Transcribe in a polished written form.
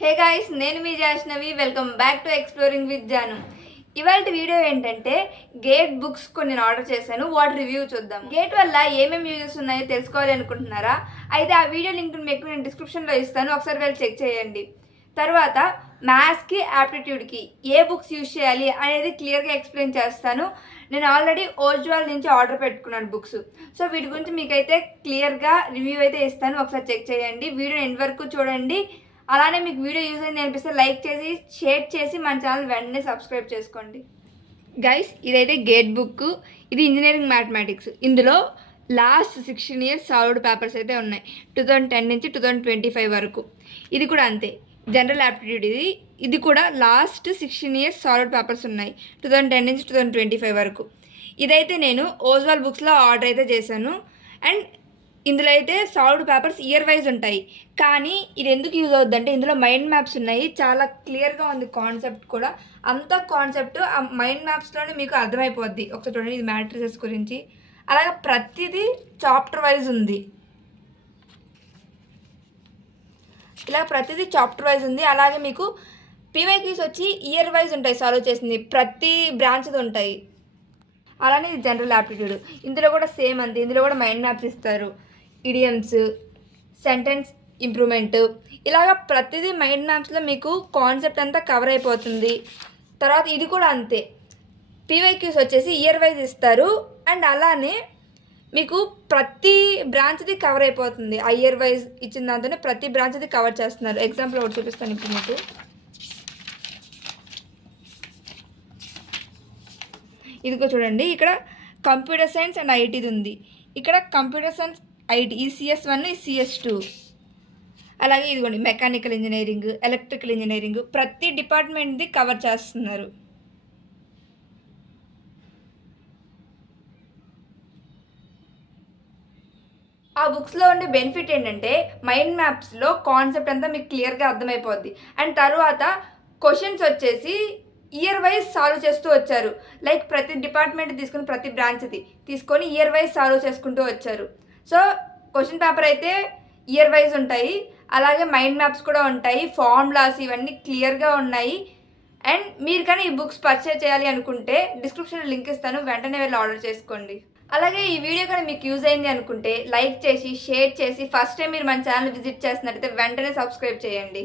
హే guys, నేను మీ Jashnavi. Welcome back to exploring with Jaanu. ఇవాళ వీడియో ఏంటంటే గేట్ బుక్స్ కొన్ని నేను ఆర్డర్ చేశాను. వాటి రివ్యూ చూద్దాం. గేట్ వల్ల ఏమేమి యూజెస్ ఉన్నాయో తెలుసుకోవాలి అనుకుంటున్నారా? అయితే ఆ వీడియో లింక్ మీకు నేను డిస్క్రిప్షన్లో ఇస్తాను, ఒకసారి వెళ్ళి చెక్ చేయండి. తర్వాత మ్యాథ్స్కి, యాప్టిట్యూడ్కి ఏ బుక్స్ యూజ్ చేయాలి అనేది క్లియర్గా ఎక్స్ప్లెయిన్ చేస్తాను. నేను ఆల్రెడీ ఓజ్వాల్ నుంచి ఆర్డర్ పెట్టుకున్నాను బుక్స్. సో వీటి గురించి మీకైతే క్లియర్గా రివ్యూ అయితే ఇస్తాను, ఒకసారి చెక్ చేయండి. వీడియో ఎండ్ వరకు చూడండి. అలానే మీకు వీడియో యూజ్ అయింది అనిపిస్తే లైక్ చేసి, షేర్ చేసి మన ఛానల్ వెంటనే సబ్స్క్రైబ్ చేసుకోండి. గైస్, ఇదైతే గేట్ బుక్. ఇది ఇంజనీరింగ్ మ్యాథమెటిక్స్. ఇందులో లాస్ట్ 16 years సాల్వ్డ్ పేపర్స్ అయితే ఉన్నాయి, 2010 నుంచి 2025 వరకు. ఇది కూడా అంతే, జనరల్ యాప్టిట్యూడ్. ఇది కూడా లాస్ట్ 16 years సాల్వ్డ్ పేపర్స్ ఉన్నాయి, 2010 నుంచి 2025 వరకు. ఇదైతే నేను ఓజ్వాల్ బుక్స్లో ఆర్డర్ అయితే చేశాను. అండ్ ఇందులో అయితే సాల్వ్డ్ పేపర్స్ ఇయర్ వైజ్ ఉంటాయి. కానీ ఇది ఎందుకు యూజ్ అవుతుందంటే ఇందులో మైండ్ మ్యాప్స్ ఉన్నాయి, చాలా క్లియర్గా ఉంది కాన్సెప్ట్ కూడా. అంత కాన్సెప్ట్ ఆ మైండ్ మ్యాప్స్లోనే మీకు అర్థమైపోద్ది. ఒకసారి చూడండి, ఇది మ్యాట్రిసెస్ గురించి. అలాగే ప్రతిదీ చాప్టర్ వైజ్ ఉంది. ఇలా ప్రతిదీ చాప్టర్ వైజ్ ఉంది. అలాగే మీకు పీవైక్యూస్ వచ్చి ఇయర్ వైజ్ ఉంటాయి, సాల్వ్ చేసింది ప్రతి బ్రాంచ్ది ఉంటాయి. అలానే ఇది జనరల్ యాప్టిట్యూడ్. ఇందులో కూడా సేమ్ అంతే, ఇందులో కూడా మైండ్ మ్యాప్స్ ఇస్తారు, ఇడియమ్స్, సెంటెన్స్ ఇంప్రూవ్మెంట్, ఇలాగ ప్రతిదీ మైండ్ మ్యాప్స్లో మీకు కాన్సెప్ట్ అంతా కవర్ అయిపోతుంది. తర్వాత ఇది కూడా అంతే, పీవైక్యూస్ వచ్చేసి ఇయర్ వైజ్ ఇస్తారు. అండ్ అలానే మీకు ప్రతి బ్రాంచ్ది కవర్ అయిపోతుంది. ఆ ఇయర్ వైజ్ ఇచ్చిన దాంతోనే ప్రతి బ్రాంచ్ది కవర్ చేస్తున్నారు. ఎగ్జాంపుల్ ఒకటి చూపిస్తాను ఇప్పుడు మీకు. ఇదిగో చూడండి, ఇక్కడ కంప్యూటర్ సైన్స్ అండ్ ఐటీది ఉంది. ఇక్కడ కంప్యూటర్ సైన్స్ ఐటీ, ఈ CS1, ఈ CS2. అలాగే ఇదిగోండి మెకానికల్ ఇంజనీరింగ్, ఎలక్ట్రికల్ ఇంజనీరింగ్, ప్రతి డిపార్ట్మెంట్ది కవర్ చేస్తున్నారు. ఆ బుక్స్లో ఉండే బెనిఫిట్ ఏంటంటే మైండ్ మ్యాప్స్లో కాన్సెప్ట్ అంతా మీకు క్లియర్గా అర్థమైపోద్ది. అండ్ తర్వాత క్వశ్చన్స్ వచ్చేసి ఇయర్ వైజ్ సాల్వ్ చేస్తూ వచ్చారు. లైక్ ప్రతి డిపార్ట్మెంట్ తీసుకుని, ప్రతి బ్రాంచ్ది తీసుకొని ఇయర్ వైజ్ సాల్వ్ చేసుకుంటూ వచ్చారు. సో క్వశ్చన్ పేపర్ అయితే ఇయర్ వైజ్ ఉంటాయి, అలాగే మైండ్ మ్యాప్స్ కూడా ఉంటాయి, ఫార్ములాస్ ఇవన్నీ క్లియర్గా ఉన్నాయి. అండ్ మీరు కానీ ఈ బుక్స్ పర్చేజ్ చేయాలి అనుకుంటే డిస్క్రిప్షన్లో లింక్ ఇస్తాను, వెంటనే వెళ్ళి ఆర్డర్ చేసుకోండి. అలాగే ఈ వీడియో కానీ మీకు యూజ్ అయింది అనుకుంటే లైక్ చేసి, షేర్ చేసి, ఫస్ట్ టైం మీరు మన ఛానల్ విజిట్ చేస్తున్నట్టయితే వెంటనే సబ్స్క్రైబ్ చేయండి.